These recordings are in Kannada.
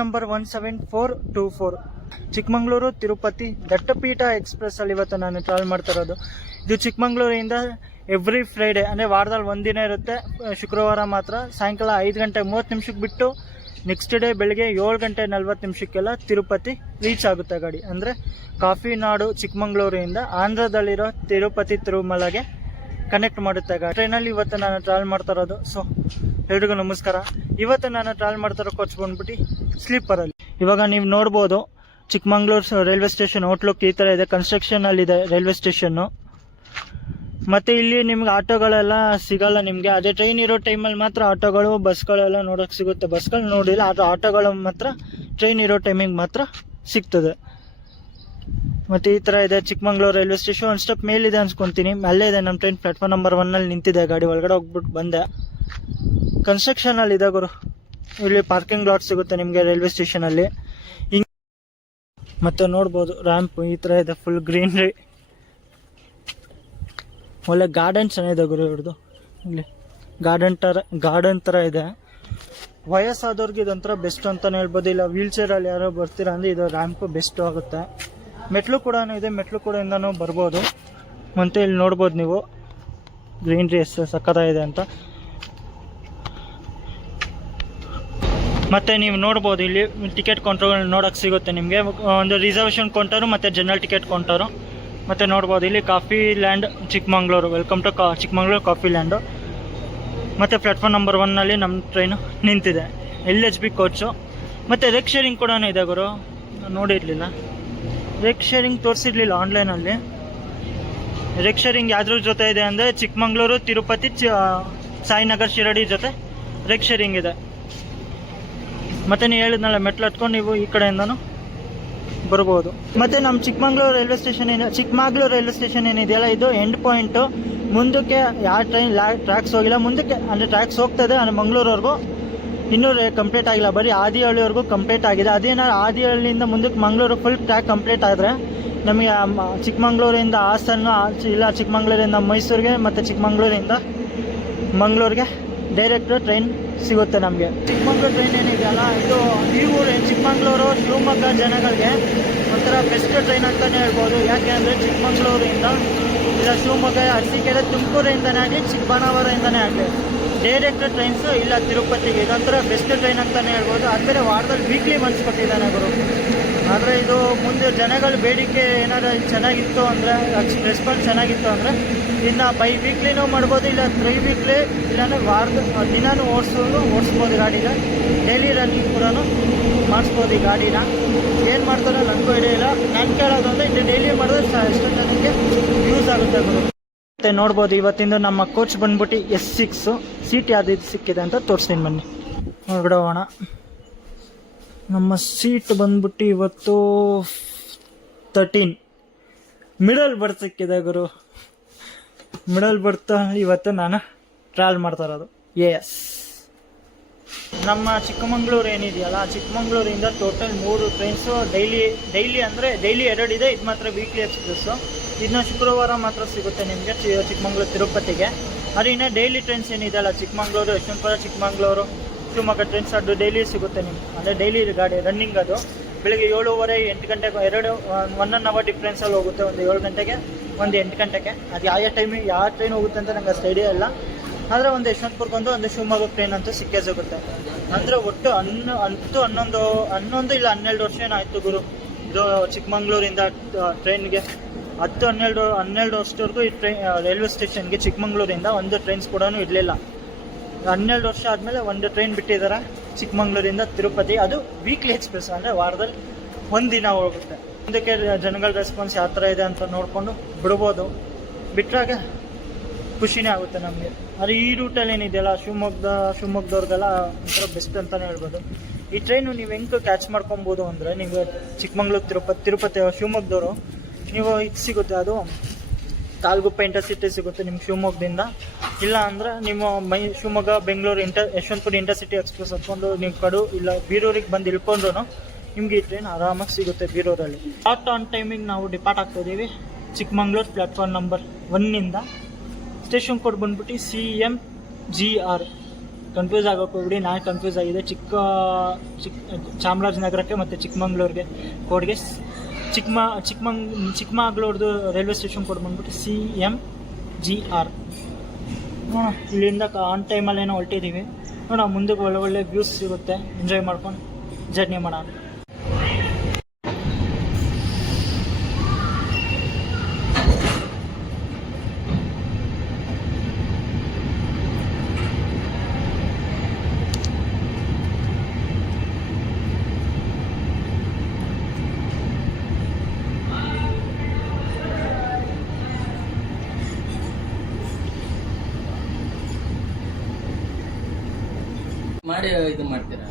Number one seven four two four. Chikmagalur Tirupati Dattapeetha express ಅಲ್ಲಿ ಇವತ್ತು ನಾನು ಟ್ರಾವೆಲ್ ಮಾಡ್ತಾ ಇರೋದು. ಇದು ಚಿಕ್ಕಮಂಗ್ಳೂರಿಂದ ಎವ್ರಿ ಫ್ರೈಡೆ ಅಂದರೆ ವಾರದಲ್ಲಿ ಒಂದಿನ ಇರುತ್ತೆ. ಶುಕ್ರವಾರ ಮಾತ್ರ ಸಾಯಂಕಾಲ ಐದು ಗಂಟೆ ಮೂವತ್ತು ನಿಮಿಷಕ್ಕೆ ಬಿಟ್ಟು ನೆಕ್ಸ್ಟ್ ಡೇ ಬೆಳಗ್ಗೆ ಏಳು ಗಂಟೆ ನಲ್ವತ್ತು ನಿಮಿಷಕ್ಕೆಲ್ಲ ತಿರುಪತಿ ರೀಚ್ ಆಗುತ್ತೆ ಗಾಡಿ. ಅಂದರೆ ಕಾಫಿ ನಾಡು ಚಿಕ್ಕಮಂಗ್ಳೂರಿಂದ ಆಂಧ್ರದಲ್ಲಿರೋ ತಿರುಪತಿ ತಿರುಮಲಗೆ ಕನೆಕ್ಟ್ ಮಾಡುತ್ತೆ ಗಾಡಿ. ಟ್ರೈನಲ್ಲಿ ಇವತ್ತು ನಾನು ಟ್ರಾವೆಲ್ ಮಾಡ್ತಾ ಇರೋದು. ಸೊ ಎಲ್ರಿಗೂ ನಮಸ್ಕಾರ. ಇವತ್ತು ನಾನು ಟ್ರಾವೆಲ್ ಮಾಡ್ತಾ ಇರೋ ಕೋಚ್ ಬಂದ್ಬಿಟ್ಟು ಸ್ಲೀಪರಲ್ಲಿ ಇವಾಗ ನೀವು ನೋಡ್ಬೋದು, ಚಿಕ್ಕಮಂಗ್ಳೂರು ರೈಲ್ವೆ ಸ್ಟೇಷನ್ ಔಟ್ಲುಕ್ ಈ ಥರ ಇದೆ. ಕನ್ಸ್ಟ್ರಕ್ಷನ್ ಅಲ್ಲಿ ಇದೆ ರೈಲ್ವೆ ಸ್ಟೇಷನ್ನು ಮತ್ತೆ ಇಲ್ಲಿ ನಿಮ್ಗೆ ಆಟೋಗಳೆಲ್ಲ ಸಿಗಲ್ಲ ನಿಮಗೆ. ಅದೇ ಟ್ರೈನ್ ಇರೋ ಟೈಮಲ್ಲಿ ಮಾತ್ರ ಆಟೋಗಳು ಬಸ್ಗಳೆಲ್ಲ ನೋಡೋಕೆ ಸಿಗುತ್ತೆ. ಬಸ್ಗಳು ನೋಡಿಲ್ಲ, ಆದರೆ ಆಟೋಗಳು ಮಾತ್ರ ಟ್ರೈನ್ ಇರೋ ಟೈಮಿಗೆ ಮಾತ್ರ ಸಿಗ್ತದೆ. ಮತ್ತೆ ಈ ಥರ ಇದೆ, ಚಿಕ್ಕಮಂಗ್ಳೂರು ರೈಲ್ವೆ ಸ್ಟೇಷನ್. ಒಂದು ಸ್ಟೆಪ್ ಮೇಲಿದೆ ಅನ್ಸ್ಕೊಂತೀನಿ. ಅಲ್ಲೇ ಇದೆ ನಮ್ಮ ಟ್ರೈನ್ ಪ್ಲಾಟ್ಫಾರ್ಮ್ ನಂಬರ್ ಒನ್ನಲ್ಲಿ ನಿಂತಿದೆ. ಗಾಡಿ ಒಳಗಡೆ ಹೋಗ್ಬಿಟ್ಟು ಬಂದೆ. ಕನ್ಸ್ಟ್ರಕ್ಷನ್ ಅಲ್ಲಿ ಇದೆ ಗುರು. ಇಲ್ಲಿ ಪಾರ್ಕಿಂಗ್ ಲಾಟ್ ಸಿಗುತ್ತೆ ನಿಮಗೆ ರೈಲ್ವೆ ಸ್ಟೇಷನ್ ಅಲ್ಲಿ. ಹಿಂಗ್ ಮತ್ತೆ ನೋಡ್ಬೋದು ರ್ಯಾಂಪ್ ಈ ತರ ಇದೆ ಫುಲ್ ಗ್ರೀನ್ರಿ ಒಳ್ಳೆ ಗಾರ್ಡನ್ ಚೆನ್ನಾಗಿದೆ ಗುರು ಇವ್ರದ್ದು ಇಲ್ಲಿ ಗಾರ್ಡನ್ ತರ ಗಾರ್ಡನ್ ತರ ಇದೆ. ವಯಸ್ಸಾದವ್ರಿಗೆ ಇದೊಂಥರ ಬೆಸ್ಟ್ ಅಂತ ಹೇಳ್ಬೋದು. ಇಲ್ಲ ವೀಲ್ ಅಲ್ಲಿ ಯಾರೋ ಬರ್ತೀರಾ ಅಂದ್ರೆ ಇದು ರ್ಯಾಂಪ್ ಬೆಸ್ಟ್ ಆಗುತ್ತೆ. ಮೆಟ್ಲು ಕೂಡ ಇದೆ, ಮೆಟ್ಲು ಕೂಡ ಇಂದನೂ ಬರ್ಬೋದು. ಮತ್ತೆ ಇಲ್ಲಿ ನೋಡ್ಬೋದು ನೀವು. ಗ್ರೀನ್ರಿ ಎಷ್ಟು ಸಕ್ಕತ್ತಾಗಿದೆ ಅಂತ. ಮತ್ತೆ ನೀವು ನೋಡ್ಬೋದು ಇಲ್ಲಿ ಟಿಕೆಟ್ ಕೌಂಟರ್ಗಳು ನೋಡೋಕ್ಕೆ ಸಿಗುತ್ತೆ ನಿಮಗೆ. ಒಂದು ರಿಸರ್ವೇಷನ್ ಕೌಂಟರು ಮತ್ತು ಜನರಲ್ ಟಿಕೆಟ್ ಕೌಂಟರು ಮತ್ತು ನೋಡ್ಬೋದು ಇಲ್ಲಿ coffee land Chikmagalur. Welcome to ಕಾ, ಚಿಕ್ಕಮಂಗ್ಳೂರು ಕಾಫಿ ಲ್ಯಾಂಡು ಮತ್ತು ಪ್ಲಾಟ್ಫಾರ್ಮ್ ನಂಬರ್ ಒನ್ನಲ್ಲಿ ನಮ್ಮ ಟ್ರೈನು ನಿಂತಿದೆ. ಎಲ್ ಎಚ್ ಬಿ ಕೋಚು ಮತ್ತು ರೆಕ್ ಶೇರಿಂಗ್ ಕೂಡ ಇದೆ ಗುರು. ನೋಡಿರಲಿಲ್ಲ. ನೋಡಿರ್ಲಿಲ್ಲ ರೆಕ್ ಶೇರಿಂಗ್ ತೋರಿಸಿರ್ಲಿಲ್ಲ ಆನ್ಲೈನಲ್ಲಿ ರೆಕ್ ಶೇರಿಂಗ್ ಯಾವ್ದ್ರ ಜೊತೆ ಇದೆ ಅಂದರೆ ಚಿಕ್ಕಮಂಗ್ಳೂರು, ತಿರುಪತಿ, ಚ, ಸಾಯಿನಗರ್, ಶಿರಡಿ ಜೊತೆ ರೆಕ್ ಶೇರಿಂಗ್ ಇದೆ. ಮತ್ತೆ ನೀವು ಹೇಳಿದ್ನಲ್ಲ, ಮೆಟ್ಲು ಹತ್ಕೊಂಡು ನೀವು ಈ ಕಡೆಯಿಂದ ಬರ್ಬೋದು. ಮತ್ತೆ ನಮ್ಮ ಚಿಕ್ಕಮಂಗ್ಳೂರು ರೈಲ್ವೆ ಸ್ಟೇಷನ್ ಏನು, ಚಿಕ್ಕಮಗಳೂರು ರೈಲ್ವೆ ಸ್ಟೇಷನ್ ಏನಿದೆಯಲ್ಲ, ಇದು ಎಂಡ್ ಪಾಯಿಂಟು ಮುಂದಕ್ಕೆ ಯಾವ ಟ್ರೈನ್ ಟ್ರ್ಯಾಕ್ಸ್ ಹೋಗಿಲ್ಲ. ಮುಂದಕ್ಕೆ ಅಂದರೆ ಟ್ರ್ಯಾಕ್ಸ್ ಹೋಗ್ತದೆ ಅಂದರೆ ಮಂಗಳೂರವರೆಗೂ ಇನ್ನೂ ಕಂಪ್ಲೀಟ್ ಆಗಿಲ್ಲ. ಬರೀ ಆದಿಹಳ್ಳಿವರೆಗೂ ಕಂಪ್ಲೀಟ್ ಆಗಿದೆ. ಅದೇನಾದ್ರು ಆದಿಹಳ್ಳಿಯಿಂದ ಮುಂದಕ್ಕೆ ಮಂಗಳೂರು ಫುಲ್ ಟ್ರ್ಯಾಕ್ ಕಂಪ್ಲೀಟ್ ಆದರೆ ನಮಗೆ ಚಿಕ್ಕಮಂಗ್ಳೂರಿಂದ ಹಾಸನ ಇಲ್ಲ ಚಿಕ್ಕಮಂಗ್ಳೂರಿಂದ ಮೈಸೂರಿಗೆ, ಮತ್ತು ಚಿಕ್ಕಮಂಗ್ಳೂರಿಂದ ಮಂಗಳೂರಿಗೆ ಡೈರೆಕ್ಟ್ ಟ್ರೈನ್ ಸಿಗುತ್ತೆ ನಮಗೆ. ಚಿಕ್ಕಮಂಗ್ಳೂರು ಟ್ರೈನ್ ಏನಿದೆಯಲ್ಲ, ಇದು ಈ ಊರು ಚಿಕ್ಕಮಂಗ್ಳೂರು, ಶಿವಮೊಗ್ಗ ಜನಗಳಿಗೆ ಒಂಥರ ಬೆಸ್ಟ್ ಟ್ರೈನ್ ಅಂತಲೇ ಹೇಳ್ಬೋದು. ಯಾಕೆ ಅಂದರೆ ಚಿಕ್ಕಮಂಗ್ಳೂರಿಂದ ಇಲ್ಲ ಶಿವಮೊಗ್ಗ, ಅರಸೀಕೆರೆ, ತುಮಕೂರಿಂದನೇ ಆಗಲಿ ಚಿಕ್ಕಬಣ್ಣವರಿಂದನೇ ಆಗಲಿ ಡೈರೆಕ್ಟ್ ಟ್ರೈನ್ಸು ಇಲ್ಲ ತಿರುಪತಿಗೆ. ಇದೊಂಥರ ಬೆಸ್ಟ್ ಟ್ರೈನ್ ಅಂತಲೇ ಹೇಳ್ಬೋದು. ಆದರೆ ವಾರದಲ್ಲಿ ವೀಕ್ಲಿ ಮನ್ಸ್ ಕೊಟ್ಟಿದ್ದಾನೆ ಗುರು. ಆದರೆ ಇದು ಮುಂದೆ ಜನಗಳ ಬೇಡಿಕೆ ಏನಾದ್ರು ಚೆನ್ನಾಗಿತ್ತು ಅಂದರೆ ರೆಸ್ಪಾನ್ಸ್ ಚೆನ್ನಾಗಿತ್ತು ಅಂದರೆ, ಇನ್ನು ಬೈ ವೀಕ್ಲಿನೂ ಮಾಡ್ಬೋದು, ಇಲ್ಲ ತ್ರೀ ವೀಕ್ಲಿ ಇಲ್ಲಾಂದ್ರೆ ವಾರದ ದಿನಾನೂ ಓಡಿಸೋದು ಓಡಿಸ್ಬೋದು ಗಾಡಿನ. ಡೈಲಿ ರನ್ನಿಂಗ್ ಕೂಡ ಮಾಡಿಸ್ಬೋದು ಈ ಗಾಡಿನ. ಏನು ಮಾಡ್ತಾರೋ ನನಗೂ ಐಡಿಯಾ ಇಲ್ಲ. ನಾನು ಕೇಳೋದು ಅಂದರೆ ಇದು ಡೈಲಿ ಮಾಡಿದ್ರೆ ಎಷ್ಟು ಜನಕ್ಕೆ ಯೂಸ್ ಆಗುತ್ತೆ ಮತ್ತೆ ನೋಡ್ಬೋದು, ಇವತ್ತಿಂದ ನಮ್ಮ ಕೋಚ್ ಬಂದ್ಬಿಟ್ಟು ಎಸ್ ಸಿಕ್ಸು ಸೀಟ್ ಯಾವ್ದು ಸಿಕ್ಕಿದೆ ಅಂತ ತೋರಿಸ್ತೀನಿ ಬನ್ನಿ. ಹೊರಗಡೆ ಹೋಗೋಣ ನಮ್ಮ ಸೀಟ್ ಬಂದ್ಬಿಟ್ಟು ಇವತ್ತು ತರ್ಟೀನ್ ಮಿಡಲ್ ಬರ್ತಕ್ಕಿದೆ ಗುರು. ಮಿಡಲ್ ಬರ್ತ್ ಇವತ್ತು ನಾನು ಟ್ರಾವೆಲ್ ಮಾಡ್ತಾ ಇರೋದು. ಎಸ್ ನಮ್ಮ ಚಿಕ್ಕಮಂಗ್ಳೂರು ಏನಿದೆಯಲ್ಲ ಚಿಕ್ಕಮಂಗ್ಳೂರಿಂದ ಟೋಟಲ್ ಮೂರು ಟ್ರೈನ್ಸು ಡೈಲಿ ಡೈಲಿ ಅಂದರೆ ಡೈಲಿ ಎರಡಿದೆ ಇದು ಮಾತ್ರ ವೀಕ್ಲಿ ಎಕ್ಸ್ಪ್ರೆಸ್ಸು ಇದನ್ನ ಶುಕ್ರವಾರ ಮಾತ್ರ ಸಿಗುತ್ತೆ ನಿಮಗೆ ಚಿಕ್ಕಮಂಗ್ಳೂರು ತಿರುಪತಿಗೆ. ಅದು ಇನ್ನು ಡೈಲಿ ಟ್ರೈನ್ಸ್ ಏನಿದೆಯಲ್ಲ, ಚಿಕ್ಕಮಂಗ್ಳೂರು, ಯಶವಂತಪುರ, ಚಿಕ್ಕಮಂಗ್ಳೂರು ಶಿವಮೊಗ್ಗ ಟ್ರೈನ್ ಅದು ಡೈಲಿ ಸಿಗುತ್ತೆ ನಿಮ್ಗೆ. ಅಂದರೆ ಡೈಲಿ ಗಾಡಿ ರನ್ನಿಂಗ್ ಅದು. ಬೆಳಿಗ್ಗೆ ಏಳುವರೆ, ಎಂಟು ಗಂಟೆಗೆ ಎರಡು ಒನ್ ಒನ್ ಅವರ್ ಡಿಫ್ರೆನ್ಸಲ್ಲಿ ಹೋಗುತ್ತೆ ಒಂದು ಏಳು ಗಂಟೆಗೆ, ಒಂದು ಎಂಟು ಗಂಟೆಗೆ. ಅದು ಯಾವ ಟೈಮಿಗೆ ಯಾವ ಟ್ರೈನ್ ಹೋಗುತ್ತೆ ಅಂತ ನಂಗೆ ಅಷ್ಟು ಐಡಿಯಾ ಇಲ್ಲ. ಆದರೆ ಒಂದು ಯಶವಂತಪುರಕ್ಕೊಂದು ಒಂದು ಶಿವಮೊಗ್ಗ ಟ್ರೈನ್ ಅಂತೂ ಸಿಕ್ಕೇ ಸಿಗುತ್ತೆ. ಅಂದರೆ ಒಟ್ಟು ಹನ್ನು, ಹತ್ತು, ಹನ್ನೊಂದು ಹನ್ನೊಂದು ಇಲ್ಲ ಹನ್ನೆರಡು ವರ್ಷ ಏನಾಯಿತು ಗುರು. ಇದು ಚಿಕ್ಕಮಂಗ್ಳೂರಿಂದ ಟ್ರೈನ್ಗೆ ಹತ್ತು, ಹನ್ನೆರಡು ಹನ್ನೆರಡು ವರ್ಷದವರೆಗೂ ಈ ಟ್ರೈನ್ ರೈಲ್ವೆ ಸ್ಟೇಷನ್ಗೆ ಚಿಕ್ಕಮಂಗ್ಳೂರಿಂದ ಒಂದು ಟ್ರೈನ್ಸ್ ಕೂಡ ಇರಲಿಲ್ಲ. ಹನ್ನೆರಡು ವರ್ಷ ಆದಮೇಲೆ ಒಂದು ಟ್ರೈನ್ ಬಿಟ್ಟಿದ್ದಾರೆ ಚಿಕ್ಕಮಂಗ್ಳೂರಿಂದ ತಿರುಪತಿ. ಅದು ವೀಕ್ಲಿ ಎಕ್ಸ್ಪ್ರೆಸ್ ಅಂದರೆ ವಾರದಲ್ಲಿ ಒಂದು ದಿನ ಹೋಗುತ್ತೆ. ಮುಂದಕ್ಕೆ ಜನಗಳ ರೆಸ್ಪಾನ್ಸ್ ಯಾವ ಥರ ಇದೆ ಅಂತ ನೋಡಿಕೊಂಡು ಬಿಡ್ಬೋದು. ಬಿಟ್ಟಾಗ ಖುಷಿನೇ ಆಗುತ್ತೆ ನಮಗೆ. ಆದರೆ ಈ ರೂಟಲ್ಲಿ ಏನಿದೆಯಲ್ಲ, ಶಿವಮೊಗ್ಗ ಶಿವಮೊಗ್ಗದವ್ರಿಗೆಲ್ಲ ಒಂಥರ ಬೆಸ್ಟ್ ಅಂತಲೇ ಹೇಳ್ಬೋದು. ಈ ಟ್ರೈನು ನೀವು ಹೆಂಗೆ ಕ್ಯಾಚ್ ಮಾಡ್ಕೊಬೋದು ಅಂದರೆ, ನೀವು ಚಿಕ್ಕಮಂಗ್ಳೂರು ತಿರುಪತಿ ತಿರುಪತಿ, ಶಿವಮೊಗ್ಗದವರು, ನೀವು ಇದು ಸಿಗುತ್ತೆ, ಅದು ತಾಲ್ಗುಪ್ಪ ಇಂಟರ್ಸಿಟಿ ಸಿಗುತ್ತೆ ನಿಮ್ಮ ಶಿವಮೊಗ್ಗದಿಂದ. ಇಲ್ಲ ಅಂದ್ರೆ ನಿಮ್ಮ ಮೈ Shivamogga, Bengaluru, inter, Yeshwanthpur intercity express ಹತ್ಕೊಂಡು ನೀವು ಕಡು ಇಲ್ಲ ಬೀರೂರಿಗೆ ಬಂದು ಇಳ್ಕೊಂಡ್ರು ನಿಮ್ಗೆ ಈ ಟ್ರೈನ್ ಆರಾಮಾಗಿ ಸಿಗುತ್ತೆ ಬೀರೂರಲ್ಲಿ. ಸ್ಟಾರ್ಟ್ ಆನ್ ಟೈಮಿಂಗ್ ನಾವು ಡಿಪಾರ್ಟ್ ಆಗ್ತಾ ಇದ್ದೀವಿ ಚಿಕ್ಕಮಂಗ್ಳೂರು ಪ್ಲಾಟ್ಫಾರ್ಮ್ ನಂಬರ್ ಒನ್ನಿಂದ ಸ್ಟೇಷನ್ ಕೋಡ್ ಬಂದ್ಬಿಟ್ಟು C M G R confuse ಆಗೋಕೆ ಹೋಗ್ಬಿಡಿ ನಾನು ಕನ್ಫ್ಯೂಸ್ ಆಗಿದೆ. ಚಿಕ್ಕ ಚಿಕ್ಕ ಚಾಮರಾಜನಗರಕ್ಕೆ ಮತ್ತು ಚಿಕ್ಕಮಂಗ್ಳೂರಿಗೆ ಕೋಡ್ಗೆ ಚಿಕ್ಕಮ ಚಿಕ್ಕಮಂಗ್ ಚಿಕ್ಕಮಗಳೂರ್ದು ರೈಲ್ವೆ ಸ್ಟೇಷನ್ ಕೋಡ್ ಬಂದ್ಬಿಟ್ಟು ಸಿ ಎಂ ಜಿ ಆರ್. ನೋಡೋಣ, ಇಲ್ಲಿಂದ ಆನ್ ಟೈಮಲ್ಲೇನೋ ಹೊರಟಿದ್ದೀವಿ ನೋಡೋಣ, ಮುಂದಕ್ಕೆ ಒಳ್ಳೆ ಒಳ್ಳೆ ವ್ಯೂಸ್ ಸಿಗುತ್ತೆ. ಎಂಜಾಯ್ ಮಾಡ್ಕೊಂಡು ಜರ್ನಿ ಮಾಡೋಣ. ಮಾಡಿ ಇದು ಮಾಡ್ತೀರಾ?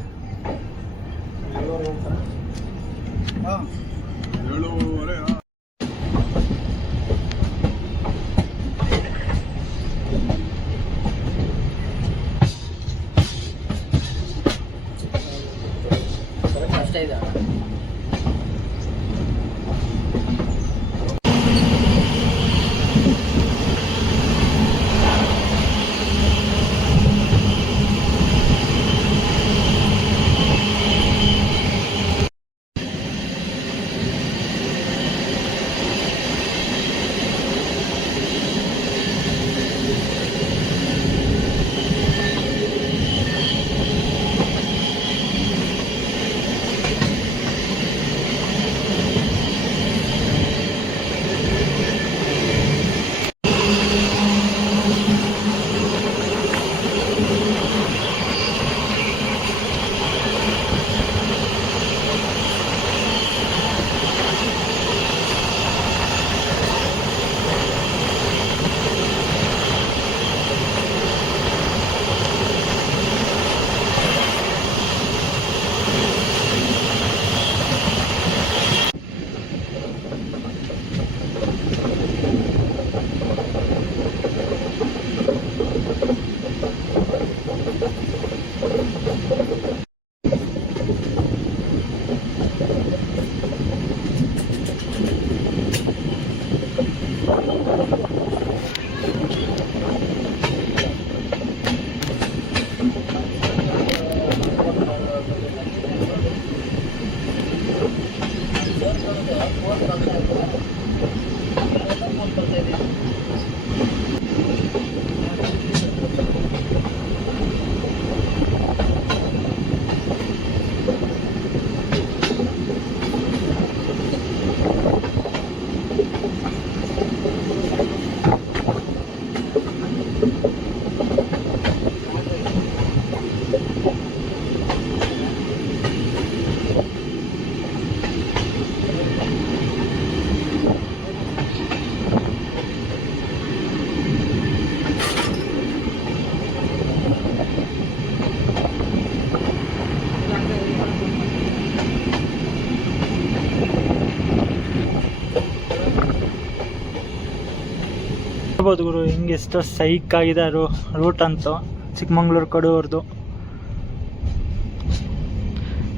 ನೋಡ್ಬೋದು ಗುರು, ಹಿಂಗೆ ಎಷ್ಟು ಸೈಕ್ ಆಗಿದೆ ರೂ ರೂಟ್ ಅಂತೂ, ಚಿಕ್ಕಮಂಗ್ಳೂರು ಕಡೂರ್ದು.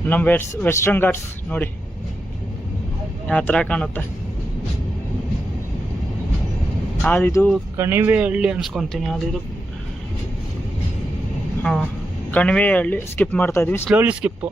ನಮ್ಮ ವೆಸ್ಟ್ ವೆಸ್ಟರ್ನ್ ಘಾಟ್ಸ್ ನೋಡಿ ಯಾವ ಥರ ಕಾಣುತ್ತೆ. ಅದಿದು ಕಣಿವೆ ಹಳ್ಳಿ ಅನ್ಸ್ಕೊತೀನಿ ಅದಿದು ಹಾಂ ಕಣಿವೆ ಹಳ್ಳಿ ಸ್ಕಿಪ್ ಮಾಡ್ತಾ ಇದೀವಿ ಸ್ಲೋಲಿ ಸ್ಕಿಪ್ಪು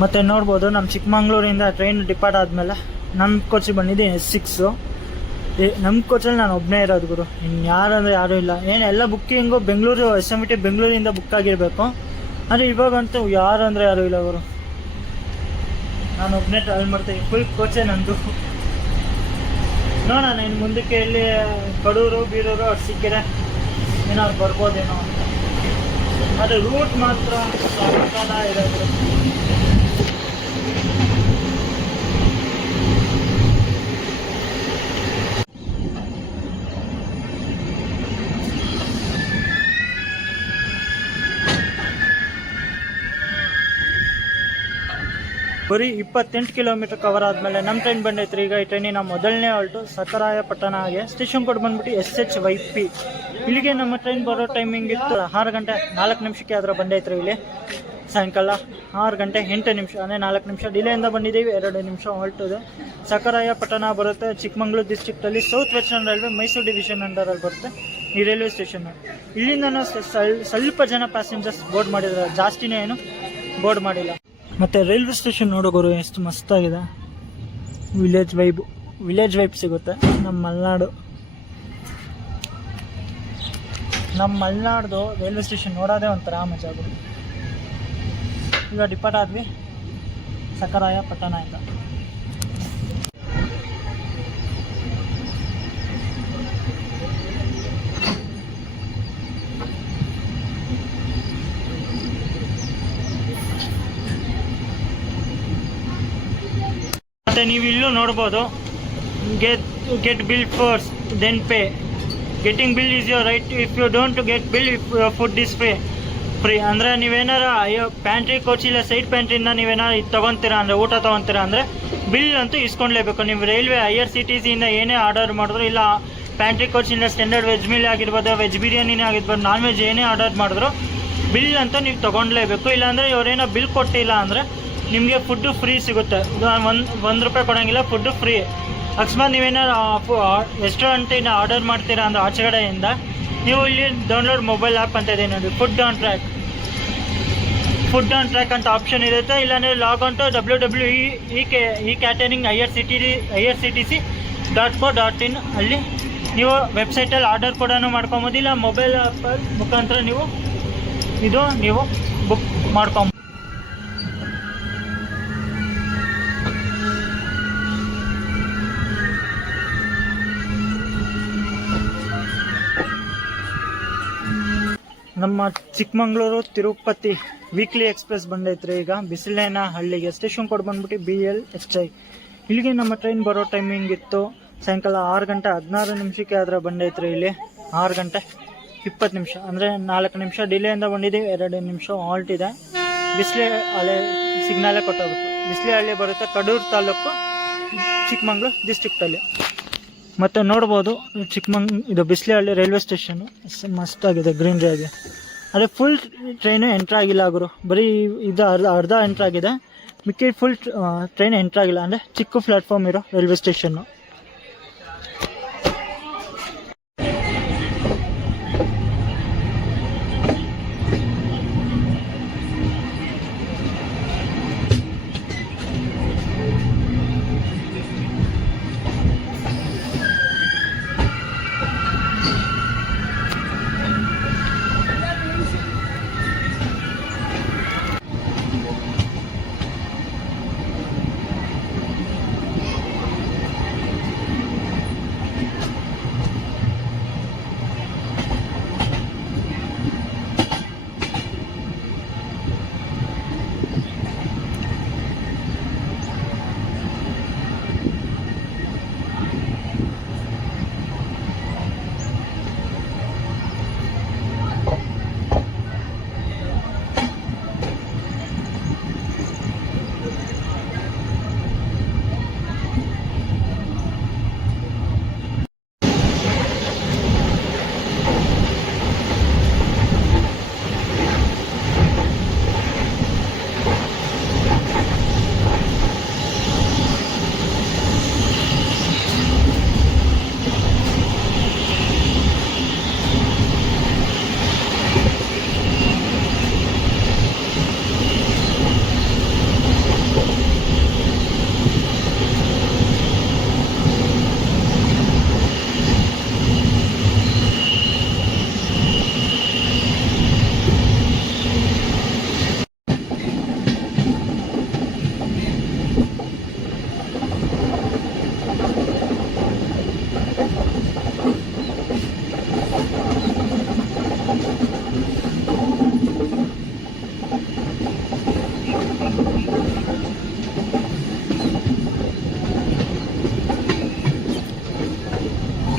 ಮತ್ತು ನೋಡ್ಬೋದು ನಮ್ಮ ಚಿಕ್ಕಮಂಗ್ಳೂರಿಂದ ಟ್ರೈನ್ ಡಿಪಾರ್ಟ್ ಆದಮೇಲೆ ನಮ್ಮ ಕೋಚಿಗೆ ಬಂದಿದ್ದೆ ಸಿಕ್ಸು ನಮ್ಮ ಕೋಚಲ್ಲಿ ನಾನು ಒಬ್ಬನೇ ಇರೋದು ಗುರು. ಇನ್ನು ಯಾರಂದ್ರೆ ಯಾರೂ ಇಲ್ಲ. ಏನು, ಎಲ್ಲ booking Bengaluru S M T ಬೆಂಗಳೂರಿಂದ ಬುಕ್ ಆಗಿರಬೇಕು. ಆದರೆ ಇವಾಗಂತೂ ಯಾರು ಅಂದರೆ ಯಾರೂ ಇಲ್ಲ ಗುರು. ನಾನು ಒಬ್ಬನೇ ಟ್ರಾವೆಲ್ ಮಾಡ್ತೀನಿ. ಫುಲ್ ಕೋಚೇ ನಂದು. ನೋಡೋಣ ಇನ್ನು ಮುಂದಕ್ಕೆ ಇಲ್ಲಿ ಕಡೂರು, ಬೀರೂರು ಅವ್ರು ಸಿಕ್ಕಿದ್ರೆ ಏನಾದ್ರು ಬರ್ಬೋದೇನೋ ಅದು ರೂಟ್ ಮಾತ್ರ ಇರೋದು. ಬರೀ ಇಪ್ಪತ್ತೆಂಟು ಕಿಲೋಮೀಟರ್ ಕವರ್ ಆದಮೇಲೆ ನಮ್ಮ ಟ್ರೈನ್ ಬಂದೈತ್ರಿ. ಈಗ ಈ ಟ್ರೈನಿನ ಮೊದಲನೇ ಆಲ್ಟು ಆಗಿ ಸ್ಟೇಷನ್ ಕೋಡ್ ಬಂದ್ಬಿಟ್ಟು ಎಸ್ ಎಚ್ ವೈ ಪಿ ಇಲ್ಲಿಗೆ ನಮ್ಮ ಟ್ರೈನ್ ಬರೋ ಟೈಮಿಂಗ್ ಇತ್ತು ಆರು ಗಂಟೆ, ನಾಲ್ಕು ನಿಮಿಷಕ್ಕೆ ಆದ್ರೆ ಬಂದೈತ್ರಿ ಇಲ್ಲಿ. ಸಾಯಂಕಾಲ ಆರು ಗಂಟೆ ಎಂಟು ನಿಮಿಷ, ಅಂದರೆ ನಾಲ್ಕು ನಿಮಿಷ ಡಿಲೆಯಿಂದ ಬಂದಿದ್ದೀವಿ, ಎರಡು ನಿಮಿಷ ಹೊರಟಿದೆ ಸಕರಾಯಪಟ್ಟಣ ಬರುತ್ತೆ Chikmagalur ಡಿಸ್ಟ್ರಿಕ್ಟಲ್ಲಿ south western railway Mysuru division ಅಂಡರಲ್ಲಿ ಬರುತ್ತೆ. ಈ ರೈಲ್ವೆ ಸ್ಟೇಷನ್ ಇಲ್ಲಿಂದನೂ ಸ- ಸ್ವಲ್ಪ ಜನ ಪ್ಯಾಸೆಂಜರ್ಸ್ ಬೋರ್ಡ್ ಮಾಡಿದ್ದಾರೆ. ಜಾಸ್ತಿನೇ ಏನು ಬೋರ್ಡ್ ಮಾಡಿಲ್ಲ. ಮತ್ತು ರೈಲ್ವೆ ಸ್ಟೇಷನ್ ನೋಡೋಗೋರು ಎಷ್ಟು ಮಸ್ತಾಗಿದೆ. ವಿಲೇಜ್ ವೈಬ್ ವಿಲೇಜ್ ವೈಬ್ ಸಿಗುತ್ತೆ. ನಮ್ಮ ಮಲೆನಾಡು. ನಮ್ಮ ಮಲೆನಾಡ್ದು ರೈಲ್ವೆ ಸ್ಟೇಷನ್ ನೋಡೋದೇ ಒಂಥರ ಮಜಾ ಗುರು ಈಗ ಡಿಪಾರ್ಟ್ ಆದ್ವಿ. ಸಕರಾಯ ಪಟ್ಟಣ ಇಂದ. ಮತ್ತೆ ನೀವು ಇಲ್ಲೂ ನೋಡ್ಬೋದು. Get get bill first then pay getting bill is your right if you don't get bill if food is pay free ಅಂದರೆ ನೀವೇನಾರ, ಅಯ್ಯೋ ಪ್ಯಾಂಟ್ರಿ ಇಲ್ಲ ಸೈಡ್ ಪ್ಯಾಂಟ್ರಿಯಿಂದ ನೀವೇನಾರು ಇದು ತೊಗೊತೀರಾ ಅಂದರೆ, ಊಟ ತೊಗೊತೀರಾ ಅಂದರೆ ಬಿಲ್ ಅಂತೂ ಇಸ್ಕೊಳ್ಲೇಬೇಕು ನೀವು railway I R C T ಸಿಯಿಂದ ಏನೇ ಆರ್ಡರ್ ಮಾಡಿದ್ರು, ಇಲ್ಲ ಪ್ಯಾಂಟ್ರಿ ಕೋಚಿಂದ ಸ್ಟ್ಯಾಂಡರ್ಡ್ ವೆಜ್ ಮೀಲ್ ಆಗಿರ್ಬೋದು ವೆಜ್ ಬಿರಿಯಾನಿನೇ ಆಗಿರ್ಬೋದು ನಾನ್ ವೆಜ್ ಏನೇ ಆರ್ಡರ್ ಮಾಡಿದ್ರು ಬಿಲ್ ಅಂತ ನೀವು ತೊಗೊಳ್ಲೇಬೇಕು ಇಲ್ಲಾಂದರೆ ಇವರೇನೋ ಬಿಲ್ ಕೊಟ್ಟಿಲ್ಲ ಅಂದರೆ ನಿಮಗೆ ಫುಡ್ಡು ಫ್ರೀ ಸಿಗುತ್ತೆ. ಒಂದು ಒಂದು ರೂಪಾಯಿ ಕೊಡೋಂಗಿಲ್ಲ ಫುಡ್ಡು ಫ್ರೀ ಅಕಸ್ಮಾತ್ ನೀವೇನಾರು ರೆಸ್ಟೋರೆಂಟಿನ ಆರ್ಡರ್ ಮಾಡ್ತೀರಾ ಅಂದ್ರೆ ಆಚೆಗಡೆಯಿಂದ ನೀವು ಇಲ್ಲಿ ಡೌನ್ಲೋಡ್ ಮೊಬೈಲ್ ಆ್ಯಪ್ ಅಂತ ಇದೆ ನೋಡಿ food on track food on track ಅಂತ ಆಪ್ಷನ್ ಇರುತ್ತೆ. ಇಲ್ಲಾಂದರೆ log on to W W E E K E catering I R C T I R C T C dot co dot in ಅಲ್ಲಿ ನೀವು ವೆಬ್ಸೈಟಲ್ಲಿ ಆರ್ಡರ್ ಕೂಡ ಮಾಡ್ಕೊಬೋದು. ಇಲ್ಲ ಮೊಬೈಲ್ ಆ್ಯಪ್ ಮುಖಾಂತರ ನೀವು, ಇದು ನೀವು ಬುಕ್ ಮಾಡ್ಕೊಬೋದು. ನಮ್ಮ ಚಿಕ್ಕಮಂಗ್ಳೂರು ತಿರುಪತಿ ವೀಕ್ಲಿ ಎಕ್ಸ್ಪ್ರೆಸ್ ಬಂದೈತ್ರಿ ಈಗ. ಬಿಸಿಲೇನ ಹಳ್ಳಿಗೆ ಸ್ಟೇಷನ್ ಕೊಡ್ ಬಂದ್ಬಿಟ್ಟು ಬಿ ಎಲ್ ಎಚ್ ಐ ಇಲ್ಲಿಗೆ ನಮ್ಮ ಟ್ರೈನ್ ಬರೋ ಟೈಮಿಂಗ್ ಇತ್ತು. ಸಾಯಂಕಾಲ ಆರು ಗಂಟೆ ಹದಿನಾರು ನಿಮಿಷಕ್ಕೆ ಆದ್ರೆ ಬಂದೈತ್ರಿ ಇಲ್ಲಿ. ಆರು ಗಂಟೆ ಇಪ್ಪತ್ತು ನಿಮಿಷ. ಅಂದರೆ ನಾಲ್ಕು ನಿಮಿಷ ಡಿಲೇಯಿಂದ ಬಂದಿದ್ದೀವಿ ಎರಡು ನಿಮಿಷ ಹಾಲ್ಟ್ ಇದೆ. ಬಿಸಿಲೆ ಹಳೆ ಸಿಗ್ನಲೇ ಕೊಟ್ಟೋಗುತ್ತೆ. ಬಿಸಿಲೆ ಹಳ್ಳಿ ಬರುತ್ತೆ ಕಡೂರು ತಾಲೂಕು ಚಿಕ್ಕಮಂಗ್ಳೂರು ಡಿಸ್ಟ್ರಿಕ್ಟಲ್ಲಿ ಮತ್ತೆ ನೋಡ್ಬೋದು. ಚಿಕ್ಕಮಂಗ್, ಇದು ಬಿಸ್ಲೆಹಳ್ಳಿ ರೈಲ್ವೆ ಸ್ಟೇಷನ್. ಮಸ್ತಾಗಿದೆ ಗ್ರೀನ್ರಿ ಆಗಿ. ಅದೇ ಫುಲ್ ಟ್ರೈನು ಎಂಟ್ರ್ ಆಗಿಲ್ಲ ಗುರು. ಬರೀ ಇದು ಅರ್ಧ ಅರ್ಧ ಎಂಟ್ರ್ ಆಗಿದೆ. ಮಿಕ್ಕಿ ಫುಲ್ ಟ್ರೈನ್ ಎಂಟ್ರ್ ಆಗಿಲ್ಲ. ಅಂದರೆ ಚಿಕ್ಕ ಪ್ಲಾಟ್ಫಾರ್ಮ್ ಇರೋ ರೈಲ್ವೆ ಸ್ಟೇಷನ್ನು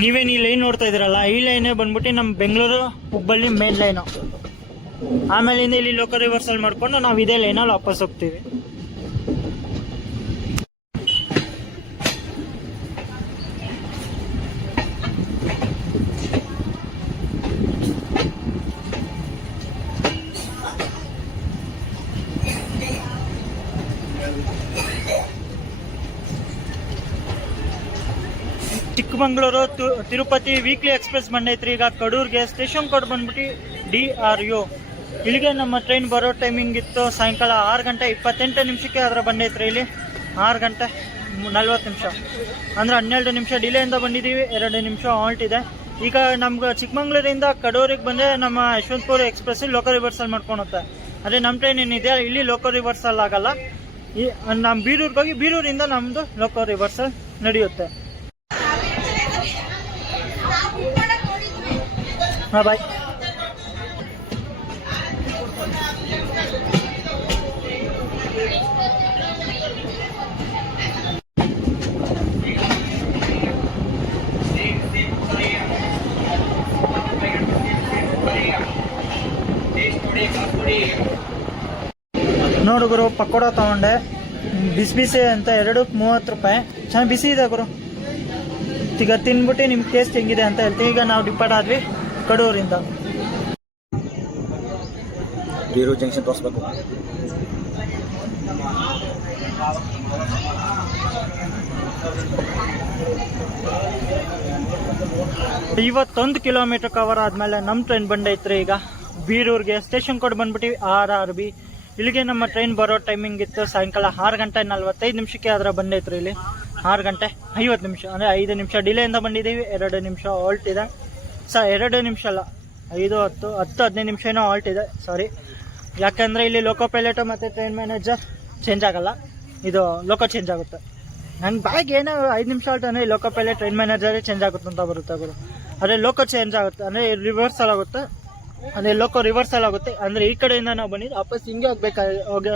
ನೀವೇನು ಈ ಲೈನ್ ನೋಡ್ತಾ ಇದ್ದೀರಲ್ಲ, ಈ ಲೈನೇ ಬಂದ್ಬಿಟ್ಟು ನಮ್ಮ ಬೆಂಗಳೂರು ಹುಬ್ಬಳ್ಳಿ ಮೇನ್ ಲೈನು ಆಮೇಲಿಂದ ಇಲ್ಲಿ ಲೋಕಲ್ ರಿವರ್ಸಲ್ ಮಾಡ್ಕೊಂಡು ನಾವು ಇದೇ ಲೈನಲ್ಲಿ ವಾಪಸ್ ಹೋಗ್ತೀವಿ. ಚಿಕ್ಕಮಂಗ್ಳೂರು ತು- ತಿರುಪತಿ ವೀಕ್ಲಿ ಎಕ್ಸ್ಪ್ರೆಸ್ ಬಂದೈತ್ರಿ ಈಗ ಕಡೂರ್ಗೆ ಸ್ಟೇಷನ್ ಕೋಡ್ ಬಂದ್ಬಿಟ್ಟು ಡಿ ಆರ್ ಯು. ಇಲ್ಲಿಗೆ ನಮ್ಮ ಟ್ರೈನ್ ಬರೋ ಟೈಮಿಂಗ್ ಇತ್ತು ಸಾಯಂಕಾಲ ಆರು ಗಂಟೆ ಇಪ್ಪತ್ತೆಂಟು ನಿಮಿಷಕ್ಕೆ ಅದರ ಬಂದೈತ್ರಿ ಇಲ್ಲಿ. ಆರು ಗಂಟೆ ನಲ್ವತ್ತು ನಿಮಿಷ. ಅಂದರೆ ಹನ್ನೆರಡು ನಿಮಿಷ ಡಿಲೇಯಿಂದ ಬಂದಿದ್ದೀವಿ, ಎರಡು ನಿಮಿಷ ಹಾಲ್ಟ್ ಇದೆ. ಈಗ ನಮ್ಗೆ ಚಿಕ್ಕಮಂಗ್ಳೂರಿಂದ ಕಡೂರಿಗೆ ಬಂದರೆ ನಮ್ಮ ಯಶವಂತಪುರ ಎಕ್ಸ್ಪ್ರೆಸ್ ಲೋಕಲ್ ರಿವರ್ಸಲ್ ಮಾಡ್ಕೊಂಡು ಅದೇ ನಮ್ಮ ಟ್ರೈನ್ ಏನಿದೆ ಇಲ್ಲಿ ಲೋಕಲ್ ರಿವರ್ಸಲ್ ಆಗಲ್ಲ. ಈ ನಮ್ಮ ಬೀರೂರಿಗೆ ಬೀರೂರಿಂದ ನಮ್ಮದು ಲೋಕಲ್ ರಿವರ್ಸಲ್ ನಡೆಯುತ್ತೆ. ಹಾಂ ಬಾಯ್ ನೋಡು ಗುರು, ಪಕೋಡ ತಗೊಂಡೆ. ಬಿಸಿ ಬಿಸಿ ಅಂತ ಎರಡು, ಮೂವತ್ತು ರೂಪಾಯಿ. ಚೆನ್ನಾಗಿ ಬಿಸಿ ಇದೆ ಗುರು. ಈಗ ತಿನ್ಬಿಟ್ಟು ನಿಮ್ ಟೇಸ್ಟ್ ಹೆಂಗಿದೆ ಅಂತ ಹೇಳ್ತೀವಿ ಈಗ ನಾವು ಡಿಪಾರ್ಟ್ ಆದ್ವಿ. ಕಡೂರಿಂದ. ಬೀರು ಜಂಕ್ಷನ್ ತೋರಿಸ್ಬೇಕು. ಇವತ್ತೊಂದು ಕಿಲೋಮೀಟರ್ ಕವರ್ ಆದ್ಮೇಲೆ ನಮ್ಮ ಟ್ರೈನ್ ಬಂದೈತ್ರಿ ಈಗ. ಬೀರೂರ್ಗೆ ಸ್ಟೇಷನ್ ಕೋಡ್ ಬಂದ್ಬಿಟ್ಟಿವಿ ಆರ್ ಆರ್ ಬಿ ಇಲ್ಲಿಗೆ ನಮ್ಮ ಟ್ರೈನ್ ಬರೋ ಟೈಮಿಂಗ್ ಇತ್ತು ಸಾಯಂಕಾಲ ಆರು ಗಂಟೆ ನಲ್ವತ್ತೈದು ನಿಮಿಷಕ್ಕೆ ಅದರ ಬಂದೈತ್ರಿ ಇಲ್ಲಿ. ಆರು ಗಂಟೆ ಐವತ್ತು ನಿಮಿಷ ಅಂದರೆ ಐದು ನಿಮಿಷ ಡಿಲೇ ಇಂದ ಬಂದಿದ್ದೀವಿ ಎರಡು ನಿಮಿಷ ಆಲ್ಟ್ ಇದೆ. ಸ, ಎರಡು ನಿಮಿಷ ಅಲ್ಲ. ಐದು, ಹತ್ತು ಹತ್ತು, ಹದಿನೈದು ನಿಮಿಷ ಏನೋ ಹಾಲ್ಟ್ ಇದೆ. ಸಾರಿ ಯಾಕಂದರೆ ಇಲ್ಲಿ ಲೋಕೋ ಪೈಲಟು ಮತ್ತು ಟ್ರೈನ್ ಮ್ಯಾನೇಜರ್ ಚೇಂಜ್ ಆಗಲ್ಲ. ಇದು ಲೋಕೋ ಚೇಂಜ್ ಆಗುತ್ತೆ. ನನ್ನ ಬ್ಯಾಗ್ ಏನೋ ಐದು ನಿಮಿಷ ಆಲ್ಟ್ ಅಂದರೆ ಲೋಕೋ ಪೈಲಟ್ ಟ್ರೈನ್ ಮ್ಯಾನೇಜರೇ ಚೇಂಜ್ ಆಗುತ್ತೆ ಅಂತ ಬರುತ್ತೆ ಗುರು. ಅದೇ ಲೋಕೋ ಚೇಂಜ್ ಆಗುತ್ತೆ. ಅಂದರೆ ರಿವರ್ಸಲ್ ಆಗುತ್ತೆ. ಅದೇ ಲೋಕೋ ರಿವರ್ಸಲ್ ಆಗುತ್ತೆ. ಅಂದರೆ ಈ ಕಡೆಯಿಂದ ನಾವು ಬಂದಿದ್ದು ವಾಪಸ್ ಹಿಂಗೆ ಹೋಗ್ಬೇಕಾಗಿ ಹೋಗ,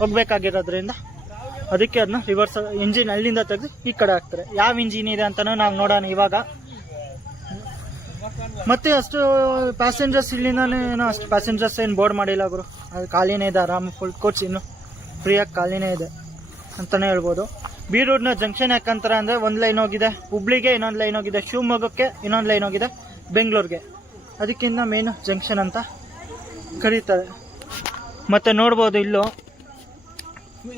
ಹೋಗ್ಬೇಕಾಗಿರೋದ್ರಿಂದ ಅದಕ್ಕೆ ಅದನ್ನ ರಿವರ್ಸ್ ಇಂಜಿನ್ ಅಲ್ಲಿಂದ ತೆಗೆದು ಈ ಕಡೆ ಹಾಕ್ತಾರೆ. ಯಾವ ಇಂಜಿನ್ ಇದೆ ಅಂತಲೂ ನಾವು ನೋಡೋಣ ಇವಾಗ. ಮತ್ತೆ ಅಷ್ಟು ಪ್ಯಾಸೆಂಜರ್ಸ್ ಇಲ್ಲಿಂದಾನೇ ಏನೋ ಅಷ್ಟು ಪ್ಯಾಸೆಂಜರ್ಸ್ ಏನು ಬೋರ್ಡ್ ಮಾಡಿಲ್ಲ ಗುರು. ಅದು ಖಾಲಿನೇ ಇದೆ, ಆರಾಮ್ ಫುಲ್ ಕೋಚ್ ಇನ್ನು. ಫ್ರೀಯಾಗಿ ಖಾಲಿನೇ ಇದೆ ಅಂತಲೇ ಹೇಳ್ಬೋದು. ರೋಡ್ನ ಜಂಕ್ಷನ್ ಯಾಕಂತಾರೆ ಅಂದರೆ ಒಂದು ಲೈನ್ ಹೋಗಿದೆ, ಹುಬ್ಳಿಗೆ ಇನ್ನೊಂದು ಲೈನ್ ಹೋಗಿದೆ, ಶಿವಮೊಗ್ಗಕ್ಕೆ ಇನ್ನೊಂದು ಲೈನ್ ಹೋಗಿದೆ, ಬೆಂಗಳೂರಿಗೆ. ಅದಕ್ಕಿಂತ ಮೇನು ಜಂಕ್ಷನ್ ಅಂತ ಕರೀತಾರೆ. ಮತ್ತು ನೋಡ್ಬೋದು ಇಲ್ಲೂ,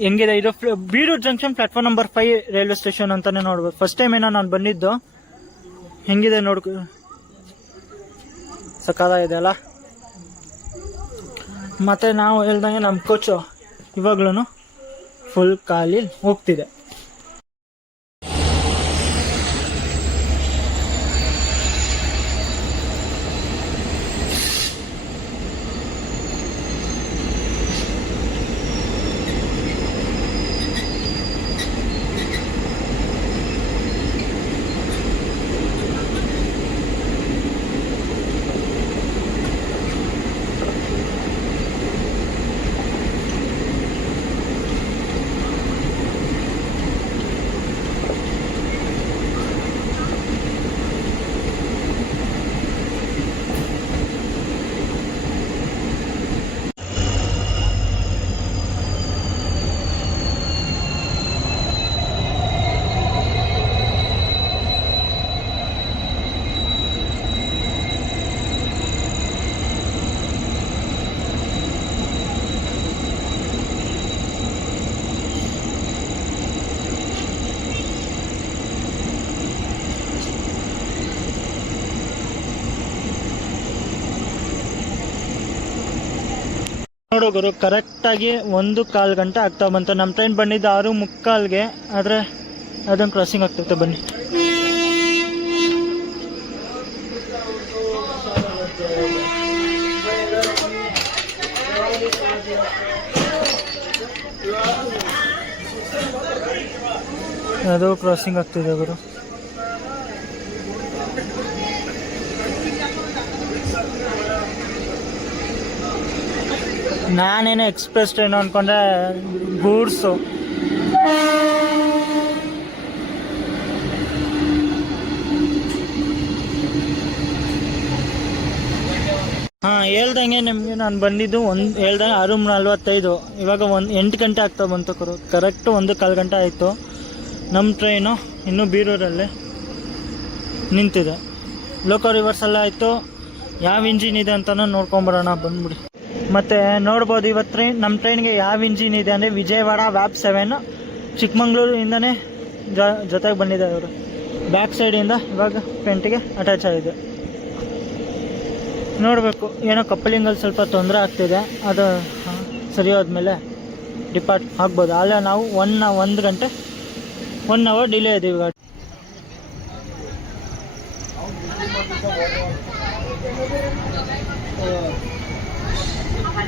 ಹೆಂಗಿದೆ ಇದು Birur junction platform number five railway station ಅಂತಲೇ ನೋಡ್ಬೋದು. ಫಸ್ಟ್ ಟೈಮ್ ಏನೋ ನಾನು ಬಂದಿದ್ದು. ಹೆಂಗಿದೆ ನೋಡ್ಕೊ ಸಕಾಲಾಗಿದೆ ಅಲ್ಲ ಮತ್ತೆ ನಾವು ಹೇಳ್ದಂಗೆ ನಮ್ಮ ಕೋಚು ಇವಾಗ್ಲೂ ಫುಲ್ ಖಾಲಿ ಹೋಗ್ತಿದೆ. ನೋಡು ಗುರು ಕರೆಕ್ಟಾಗಿ ಒಂದು ಕಾಲು ಗಂಟೆ ಆಗ್ತಾ ಬಂತು. ನಮ್ಮ ಟ್ರೈನ್ ಬಂದಿದ್ದು ಆರು ಮುಕ್ಕಾಲ್ಗೆ, ಆದರೆ ಅದೊಂದು ಕ್ರಾಸಿಂಗ್ ಆಗ್ತಿತ್ತು. ಬನ್ನಿ. ಅದು ಕ್ರಾಸಿಂಗ್ ಆಗ್ತಿದೆ ಗುರು. ನಾನೇನೋ ಎಕ್ಸ್ಪ್ರೆಸ್ ಟ್ರೈನು ಅನ್ಕೊಂಡ್ರೆ ಗೂಡ್ಸು. ಹಾಂ, ಹೇಳ್ದಂಗೆ ನಿಮಗೆ ನಾನು ಬಂದಿದ್ದು ಒಂದು, ಹೇಳ್ದಂಗೆ ಆರು ನಲ್ವತ್ತೈದು. ಇವಾಗ ಒಂದು ಎಂಟು ಗಂಟೆ ಆಗ್ತಾ ಬಂತು ಕರು ಕರೆಕ್ಟ್ ಒಂದು ಕಾಲು ಗಂಟೆ ಆಯಿತು. ನಮ್ಮ ಟ್ರೈನು ಇನ್ನೂ ಬೀರೂರಲ್ಲಿ ನಿಂತಿದೆ. ಲೋಕೋ ರಿವರ್ಸಲ್ಲ ಆಯಿತು. ಯಾವ ಇಂಜಿನ್ ಇದೆ ಅಂತಲೂ ನೋಡ್ಕೊಂಬರೋಣ ಬಂದ್ಬಿಡಿ. ಮತ್ತು ನೋಡ್ಬೋದು ಇವತ್ತು ಟ್ರೈನ್ ನಮ್ಮ ಟ್ರೈನ್ಗೆ ಯಾವ ಇಂಜಿನ್ ಇದೆ ಅಂದರೆ ವಿಜಯವಾಡ ವ್ಯಾಪ್ ಸೆವೆನ್ ಚಿಕ್ಕಮಂಗ್ಳೂರಿಂದನೇ ಜೊತೆಗೆ ಬಂದಿದೆ ಅವರು. ಬ್ಯಾಕ್ ಸೈಡಿಂದ ಇವಾಗ ಪೆಂಟಿಗೆ ಅಟ್ಯಾಚ್ ಆಗಿದೆ. ನೋಡಬೇಕು, ಏನೋ ಕಪ್ಪಲಿಂಗಲ್ಲಿ ಸ್ವಲ್ಪ ತೊಂದರೆ ಆಗ್ತಿದೆ. ಅದು ಸರಿ ಹೋದ್ಮೇಲೆ ಡಿಪಾರ್ಟ್ ಆಗ್ಬೋದು. ಅಲ್ಲ ನಾವು ಒನ್ ಒಂದು ಗಂಟೆ ಒನ್ ಅವರ್ ಡಿಲೇ ಇದೀವಿ ಗಾಡಿ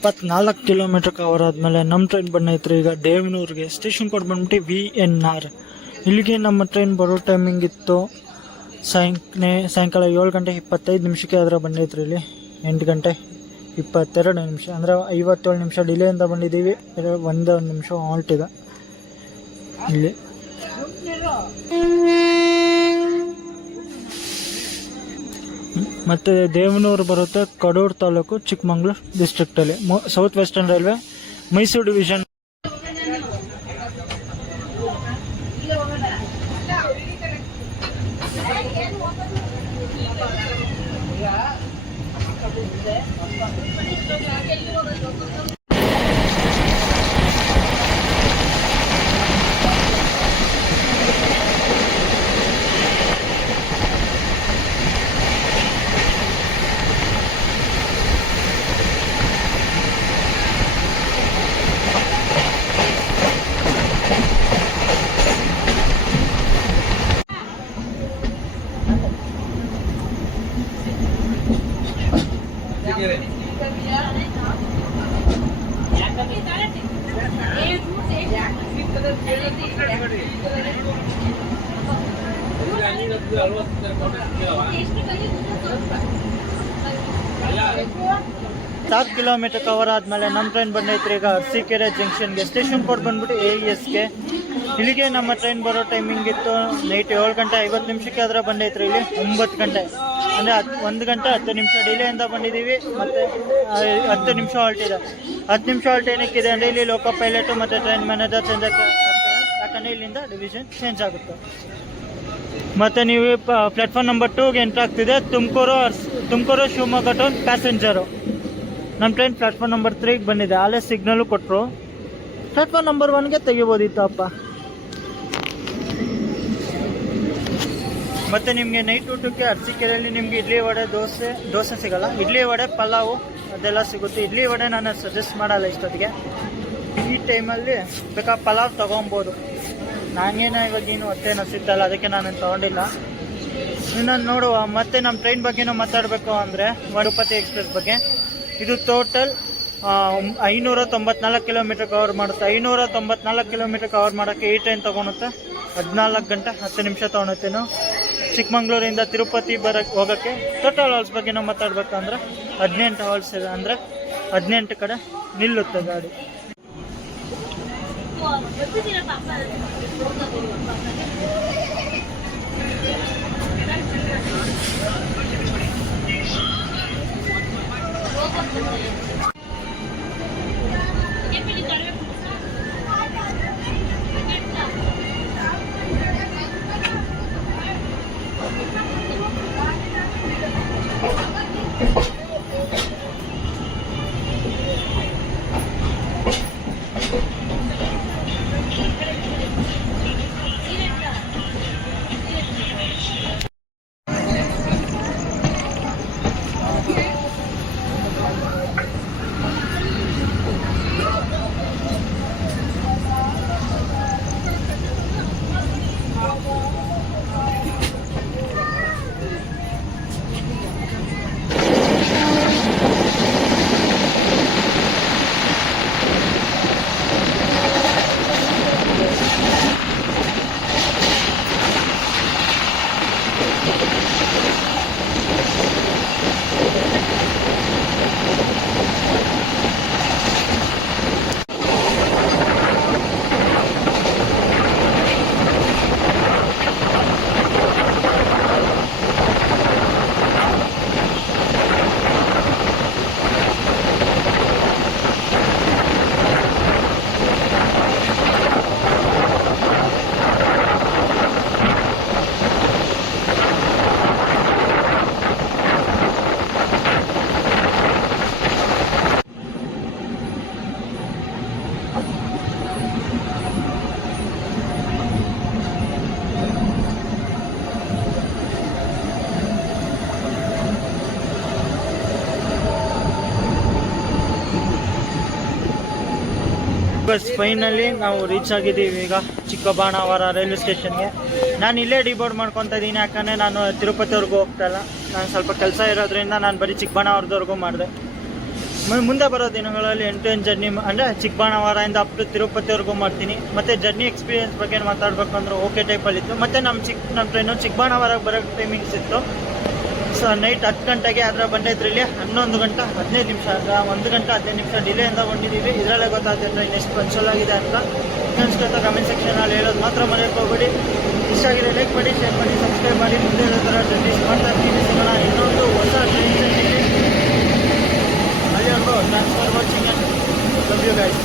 ಎಪ್ಪತ್ನಾಲ್ಕು ಕಿಲೋಮೀಟರ್ ಕವರ್ ಆದಮೇಲೆ ನಮ್ಮ ಟ್ರೈನ್ ಬಂದೈತ್ರಿ ಈಗ ದೇವನೂರಿಗೆ ಸ್ಟೇಷನ್ ಕೋಡ್ ಬಂದ್ಬಿಟ್ಟು ವಿ ಎನ್ ಆರ್ ಇಲ್ಲಿಗೆ ನಮ್ಮ ಟ್ರೈನ್ ಬರೋ ಟೈಮಿಂಗ್ ಇತ್ತು ಸಾಯಂಕನೆ ಸಾಯಂಕಾಲ ಏಳು ಗಂಟೆ ಇಪ್ಪತ್ತೈದು ನಿಮಿಷಕ್ಕೆ ಅದರ ಬಂದೈತ್ರಿ ಇಲ್ಲಿ. ಎಂಟು ಗಂಟೆ ಇಪ್ಪತ್ತೆರಡು ನಿಮಿಷ, ಅಂದರೆ ಐವತ್ತೇಳು ನಿಮಿಷ ಡಿಲೇಯಿಂದ ಬಂದಿದ್ದೀವಿ. ಒಂದೊಂದು ಒಂದು ನಿಮಿಷ ಹಾಲ್ಟ್ ಇದೆ. ಇಲ್ಲಿ. ಮತ್ತು ದೇವನೂರು ಬರುತ್ತೆ Kadur taluk Chikmagalur ಡಿಸ್ಟ್ರಿಕ್ಟಲ್ಲಿ south western railway Mysore division ಸಾತ್ ಕಿಲೋಮೀಟರ್ ಕವರ್ ಆದಮೇಲೆ ನಮ್ಮ ಟ್ರೈನ್ ಬಂದೈತ್ರಿ. ಈಗ ಅರಸೀಕೆರೆ ಜಂಕ್ಷನ್ಗೆ ಸ್ಟೇಷನ್ ಕೋಡ್ ಬಂದ್ಬಿಟ್ಟು ಎ ಎಸ್ಗೆ ಇಲ್ಲಿಗೆ ನಮ್ಮ ಟ್ರೈನ್ ಬರೋ ಟೈಮಿಂಗ್ ಇತ್ತು ನೈಟ್ ಏಳು ಗಂಟೆ ಐವತ್ತು ನಿಮಿಷಕ್ಕೆ ಅದರ ಬಂದೈತ್ರಿ ಇಲ್ಲಿ. ಒಂಬತ್ತು ಗಂಟೆ. ಅಂದರೆ ಹತ್ತು ಒಂದು ಗಂಟೆ ಹತ್ತು ನಿಮಿಷ ಡಿಲೇಯಿಂದ ಬಂದಿದ್ದೀವಿ. ಮತ್ತು ಹತ್ತು ನಿಮಿಷ ಹಾಲ್ಟ್ ಇದೆ. ಹತ್ತು ನಿಮಿಷ ಹಾಲ್ಟ್ ಏನಕ್ಕಿದೆ ಅಂದರೆ ಇಲ್ಲಿ ಲೋಕೋ ಪೈಲಟು ಮತ್ತು ಟ್ರೈನ್ ಮ್ಯಾನೇಜರ್ ಚೇಂಜ್ ಆಗ್ತಾರೆ ಯಾಕಂದರೆ ಇಲ್ಲಿಂದ ಡಿವಿಷನ್ ಚೇಂಜ್ ಆಗುತ್ತೆ. ಮತ್ತು ನೀವು ಪ್ಲಾಟ್ಫಾರ್ಮ್ ನಂಬರ್ ಟೂಗೆ ಎಂಟ್ರ್ ಆಗ್ತಿದೆ. ತುಮಕೂರು ತುಮಕೂರು ಶಿವಮೊಗ್ಗ ಟೌನ್ ಪ್ಯಾಸೆಂಜರು ನಮ್ಮ ಟ್ರೈನ್ ಪ್ಲಾಟ್ಫಾರ್ಮ್ ನಂಬರ್ ತ್ರೀಗೆ ಬಂದಿದೆ. ಅಲ್ಲೇ ಸಿಗ್ನಲು ಕೊಟ್ಟರು ಪ್ಲಾಟ್ಫಾರ್ಮ್ ನಂಬರ್ ಒನ್ಗೆ ತೆಗಿಬೋದಿತ್ತು ಅಪ್ಪ ಮತ್ತು ನಿಮಗೆ ನೈಟ್ ಊಟಕ್ಕೆ ಅರಸೀಕೆರೆಯಲ್ಲಿ ನಿಮಗೆ ಇಡ್ಲಿ ವಡೆ, ದೋಸೆ ದೋಸೆ ಸಿಗಲ್ಲ. ಇಡ್ಲಿ ವಡೆ, ಪಲಾವು, ಅದೆಲ್ಲ ಸಿಗುತ್ತೆ. ಇಡ್ಲಿ ವಡೆ ನಾನು ಸಜೆಸ್ಟ್ ಮಾಡಲ್ಲ ಇಷ್ಟೊತ್ತಿಗೆ. ಈ ಟೈಮಲ್ಲಿ ಬೇಕಾ ಪಲಾವ್ ತೊಗೊಬೋದು. ನಾನೇನೋ ಇವಾಗ ಏನು ಹೊಟ್ಟೆನೋ ಸಿಗ್ತಲ್ಲ ಅದಕ್ಕೆ ನಾನು ತೊಗೊಂಡಿಲ್ಲ. ಇನ್ನೊಂದು ನೋಡುವ. ಮತ್ತೆ ನಮ್ಮ ಟ್ರೈನ್ ಬಗ್ಗೆನೂ ಮಾತಾಡಬೇಕು ಅಂದರೆ ಮರುಪತಿ ಎಕ್ಸ್ಪ್ರೆಸ್ ಬಗ್ಗೆ. ಇದು ಟೋಟಲ್ ಐನೂರ ತೊಂಬತ್ನಾಲ್ಕು ಕಿಲೋಮೀಟರ್ ಕವರ್ ಮಾಡುತ್ತೆ. ಐನೂರ ತೊಂಬತ್ನಾಲ್ಕು ಕಿಲೋಮೀಟರ್ ಕವರ್ ಮಾಡೋಕ್ಕೆ ಈ ಟ್ರೈನ್ ತೊಗೊಳುತ್ತೆ ಹದಿನಾಲ್ಕು ಗಂಟೆ, ಹತ್ತು ನಿಮಿಷ ತೊಗೊಳುತ್ತೇನು ಚಿಕ್ಕಮಂಗ್ಳೂರಿಂದ ತಿರುಪತಿ ಬರೋಕ್ಕೆ ಹೋಗೋಕ್ಕೆ ಟೋಟಲ್ ಹಾಲ್ಸ್ ಬಗ್ಗೆ ನಾವು ಮಾತಾಡ್ಬೇಕಂದ್ರೆ ಹದಿನೆಂಟು ಹಾಲ್ಸ್ ಇದೆ. ಅಂದರೆ ಹದಿನೆಂಟು ಕಡೆ ನಿಲ್ಲುತ್ತೆ ಗಾಡಿ. ಬಸ್ ಫೈನಲಿ ನಾವು ರೀಚ್ ಆಗಿದ್ದೀವಿ ಈಗ ಚಿಕ್ಕಬಾಣಾವರ ರೈಲ್ವೆ ಸ್ಟೇಷನ್ಗೆ ನಾನು ಇಲ್ಲೇ ಡಿಬೋರ್ಡ್ ಮಾಡ್ಕೊತಾ ಇದ್ದೀನಿ, ಯಾಕಂದರೆ ನಾನು ತಿರುಪತಿವರೆಗೂ ಹೋಗ್ತಾ ಇಲ್ಲ. ನಾನು ಸ್ವಲ್ಪ ಕೆಲಸ ಇರೋದ್ರಿಂದ ನಾನು ಬರೀ ಚಿಕ್ಕಬಾಣಾವರದವರೆಗೂ ಮಾಡಿದೆ. ಮುಂದೆ ಬರೋ ದಿನಗಳಲ್ಲಿ ಎಂಟು ಎಂಟು ಜರ್ನಿ ಅಂದರೆ ಚಿಕ್ಕಬಾಣಾವರದಿಂದ ಅಪ್ ಟು ತಿರುಪತಿವರೆಗೂ ಮಾಡ್ತೀನಿ. ಮತ್ತು ಜರ್ನಿ ಎಕ್ಸ್ಪೀರಿಯನ್ಸ್ ಬಗ್ಗೆ ಮಾತಾಡಬೇಕು ಅಂದ್ರೆ ಓಕೆ ಟೈಪಲ್ಲಿತ್ತು ಮತ್ತು ನಮ್ಮ ಚಿಕ್ಕ ನಮ್ಮ ಟ್ರೈನು ಚಿಕ್ಕಬಾಣಾವರಕ್ಕೆ ಬರೋಕ್ಕೆ ಟೈಮಿಂಗ್ಸ್ ಇತ್ತು. ಸೊ ನೈಟ್ ಹತ್ತು ಗಂಟೆಗೆ ಆದರೆ ಬಂದೈತ್ರಿ ಇಲ್ಲಿ ಹನ್ನೊಂದು ಗಂಟೆ, ಹದಿನೈದು ನಿಮಿಷ, ಅಂದ್ರೆ ಒಂದು ಗಂಟೆ, ಹದಿನೈದು ನಿಮಿಷ ಡಿಲೇ ಅಂತ ಕೊಂಡಿದ್ದೀವಿ ಇದರಲ್ಲೇ ಗೊತ್ತಾಗ್ತಿಲ್ಲ ಇನ್ನೆಷ್ಟು ಪಂಚಲ್ ಆಗಿದೆ ಅಂತ. ಅನಿಸ್ಕೊತ ಕಮೆಂಟ್ ಸೆಕ್ಷನಲ್ಲಿ ಹೇಳೋದು ಮಾತ್ರ ಮನೆಗೆ ಹೋಗ್ಬೇಡಿ. ಇಷ್ಟ ಆಗಿದೆ ಲೈಕ್ ಮಾಡಿ ಶೇರ್ ಮಾಡಿ ಸಬ್ಸ್ಕ್ರೈಬ್ ಮಾಡಿ. ಮುಂದೆ ಇರೋ ಥರ ಜರ್ನೀಸ್ ಮಾಡ್ತಾ ಇರ್ತೀವಿ ಸಿಗೋಣ ಇನ್ನೊಂದು ಹೊಸ ಟ್ರೈನ್ ಅಲ್ಲಿ. Thanks for watching and love you guys